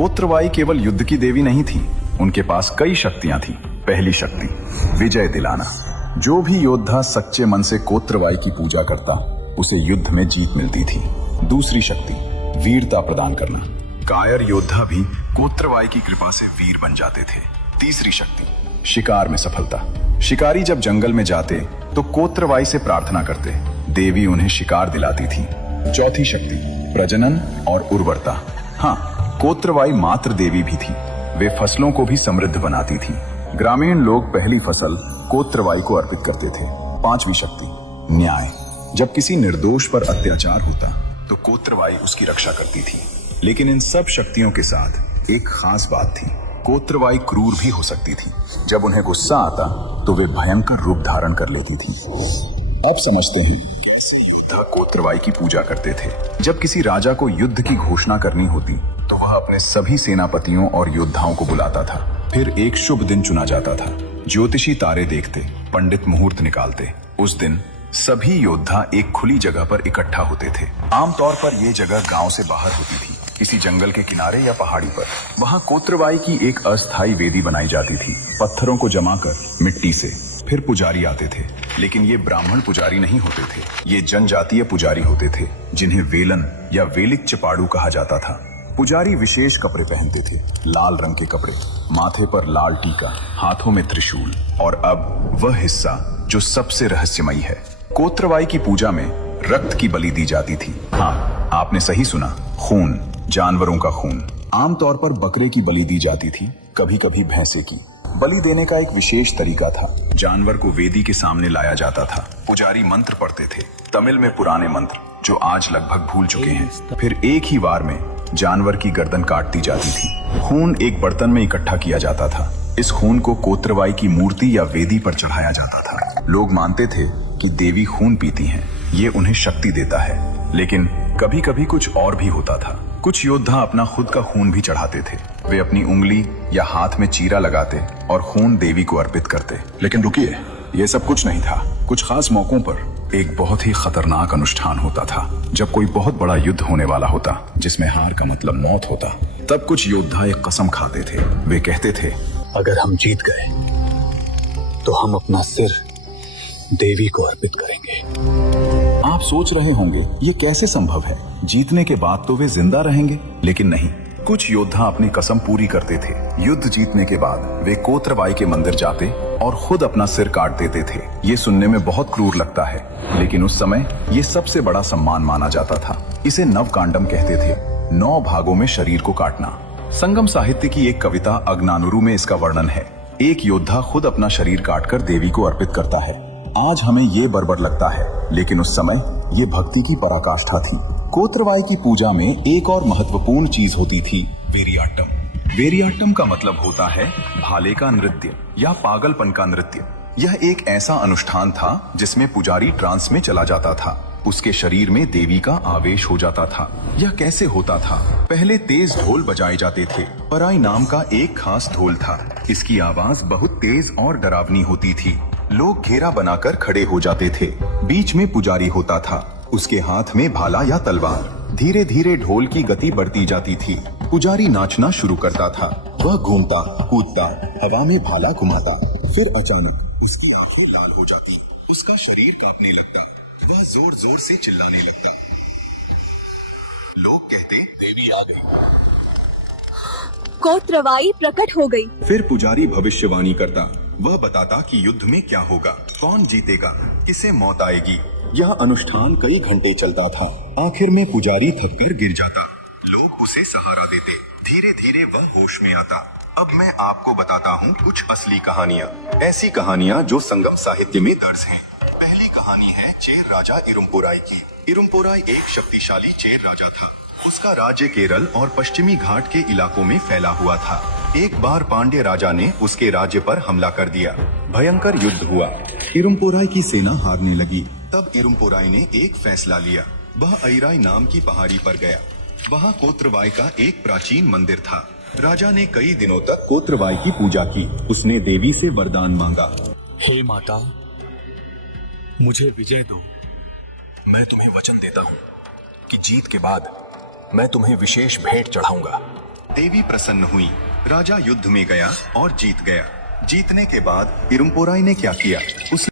कोत्रबाई केवल युद्ध की देवी नहीं थी, उनके पास कई शक्तियां थी। पहली शक्ति, विजय दिलाना। जो भी योद्धा सच्चे मन से कोत्रबाई की पूजा करता, उसे युद्ध में जीत मिलती थी। दूसरी शक्ति, वीरता प्रदान करना। कायर योद्धा भी कोत्रबाई की कृपा से वीर बन जाते थे। तीसरी शक्ति, शिकार में सफलता। शिकारी जब जंगल में जाते तो कोत्रबाई से प्रार्थना करते, देवी उन्हें शिकार दिलाती थी। चौथी शक्ति, प्रजनन और उर्वरता। हाँ, कोत्रबाई मातृ देवी भी थी। वे फसलों को भी समृद्ध बनाती थी। ग्रामीण लोग पहली फसल कोत्रबाई को अर्पित करते थे। पांचवी शक्ति, न्याय। जब किसी निर्दोष पर अत्याचार होता तो कोत्रबाई उसकी रक्षा करती थी। लेकिन इन सब शक्तियों के साथ एक खास बात थी, कोत्रबाई क्रूर भी हो सकती थी। जब उन्हें गुस्सा आता तो वे भयंकर रूप धारण कर लेती थी। अब समझते हैं कैसे योद्धा कोत्रबाई की पूजा करते थे। जब किसी राजा को युद्ध की घोषणा करनी होती तो वह अपने सभी सेनापतियों और योद्धाओं को बुलाता था। फिर एक शुभ दिन चुना जाता था। ज्योतिषी तारे देखते, पंडित मुहूर्त निकालते। उस दिन सभी योद्धा एक खुली जगह पर इकट्ठा होते थे। आमतौर पर यह जगह गांव से बाहर होती थी, किसी जंगल के किनारे या पहाड़ी पर। वहां कोत्रबाई की एक अस्थायी वेदी बनाई जाती थी, पत्थरों को जमाकर मिट्टी से। फिर पुजारी आते थे, लेकिन ये ब्राह्मण पुजारी नहीं होते थे, ये जनजातीय पुजारी होते थे, जिन्हें वेलन या वेलिक चपाड़ू कहा जाता था। पुजारी विशेष कपड़े पहनते थे, लाल रंग के कपड़े, माथे पर लाल टीका, हाथों में त्रिशूल। और अब वह हिस्सा जो सबसे रहस्यमयी है, कोत्रबाई की पूजा में रक्त की बलि दी जाती थी। हाँ, आपने सही सुना, खून, जानवरों का खून। आमतौर पर बकरे की बलि दी जाती थी, कभी कभी भैंसे की। बलि देने का एक विशेष तरीका था। जानवर को वेदी के सामने लाया जाता था। पुजारी मंत्र पढ़ते थे, तमिल में पुराने मंत्र जो आज लगभग भूल चुके हैं। फिर एक ही वार में जानवर की गर्दन काट दी जाती थी। खून एक बर्तन में इकट्ठा किया जाता था। इस खून को कोत्रबाई की मूर्ति या वेदी पर चढ़ाया जाता था। लोग मानते थे कि देवी खून पीती हैं, ये उन्हें शक्ति देता है। लेकिन कभी कभी कुछ और भी होता था। कुछ योद्धा अपना खुद का खून भी चढ़ाते थे। वे अपनी उंगली या हाथ में चीरा लगाते और खून देवी को अर्पित करते। लेकिन रुकिए, ये सब कुछ नहीं था। कुछ खास मौकों पर एक बहुत ही खतरनाक अनुष्ठान होता था। जब कोई बहुत बड़ा युद्ध होने वाला होता, जिसमें हार का मतलब मौत होता, तब कुछ योद्धा एक कसम खाते थे। वे कहते थे, अगर हम जीत गए तो हम अपना सिर देवी को अर्पित करेंगे। आप सोच रहे होंगे ये कैसे संभव है? जीतने के बाद तो वे जिंदा रहेंगे। लेकिन नहीं, कुछ योद्धा अपनी कसम पूरी करते थे। युद्ध जीतने के बाद वे कोत्रबाई के मंदिर जाते और खुद अपना सिर काट देते थे। ये सुनने में बहुत क्रूर लगता है, लेकिन उस समय ये सबसे बड़ा सम्मान माना जाता था। इसे नवकांडम कहते थे, 9 भागों में शरीर को काटना। संगम साहित्य की एक कविता अग्नानुरु में इसका वर्णन है। एक योद्धा खुद अपना शरीर काटकर देवी को अर्पित करता है। आज हमें ये बर्बर लगता है, लेकिन उस समय ये भक्ति की पराकाष्ठा थी। कोत्रबाई की पूजा में एक और महत्वपूर्ण चीज होती थी, वेरियाट्टम। वेरियाट्टम का मतलब होता है भाले का नृत्य या पागलपन का नृत्य। यह एक ऐसा अनुष्ठान था जिसमें पुजारी ट्रांस में चला जाता था। उसके शरीर में देवी का आवेश हो जाता था। यह कैसे होता था? पहले तेज ढोल बजाए जाते थे। पराई नाम का एक खास ढोल था। इसकी आवाज बहुत तेज और डरावनी होती थी। लोग घेरा बनाकर खड़े हो जाते थे। बीच में पुजारी होता था, उसके हाथ में भाला या तलवार। धीरे धीरे ढोल की गति बढ़ती जाती थी। पुजारी नाचना शुरू करता था। वह घूमता कूदता, हवा में भाला घुमाता। फिर अचानक उसकी आंखें लाल हो जाती, उसका शरीर कांपने लगता, वह जोर जोर से चिल्लाने लगता। लोग कहते, देवी आ गई, कोत्रबाई प्रकट हो गई। फिर पुजारी भविष्यवाणी करता। वह बताता कि युद्ध में क्या होगा, कौन जीतेगा, किसे मौत आएगी। यह अनुष्ठान कई घंटे चलता था। आखिर में पुजारी थककर गिर जाता। लोग उसे सहारा देते। धीरे धीरे वह होश में आता। अब मैं आपको बताता हूँ कुछ असली कहानियाँ, ऐसी कहानियाँ जो संगम साहित्य में दर्ज हैं। पहली कहानी है चेर राजा इरुम्पोराई की। इरुम्पोराई एक शक्तिशाली चेर राजा था। उसका राज्य केरल और पश्चिमी घाट के इलाकों में फैला हुआ था। एक बार पांड्य राजा ने उसके राज्य पर हमला कर दिया। भयंकर युद्ध हुआ। इरुम्पोराई की सेना हारने लगी। तब इरुम्पोराई ने एक फैसला लिया। वह अइराई नाम की पहाड़ी पर गया। वहाँ कोत्रबाई का एक प्राचीन मंदिर था। राजा ने कई दिनों तक कोत्रबाई की पूजा की। उसने देवी से वरदान मांगा, हे माता, मुझे विजय दो। मैं तुम्हें वचन देता हूँ कि जीत के बाद मैं तुम्हें विशेष भेंट चढ़ाऊंगा। देवी प्रसन्न हुई। राजा युद्ध में गया और जीत गया। जीतने के बाद इरुम्पोराई ने क्या किया, उस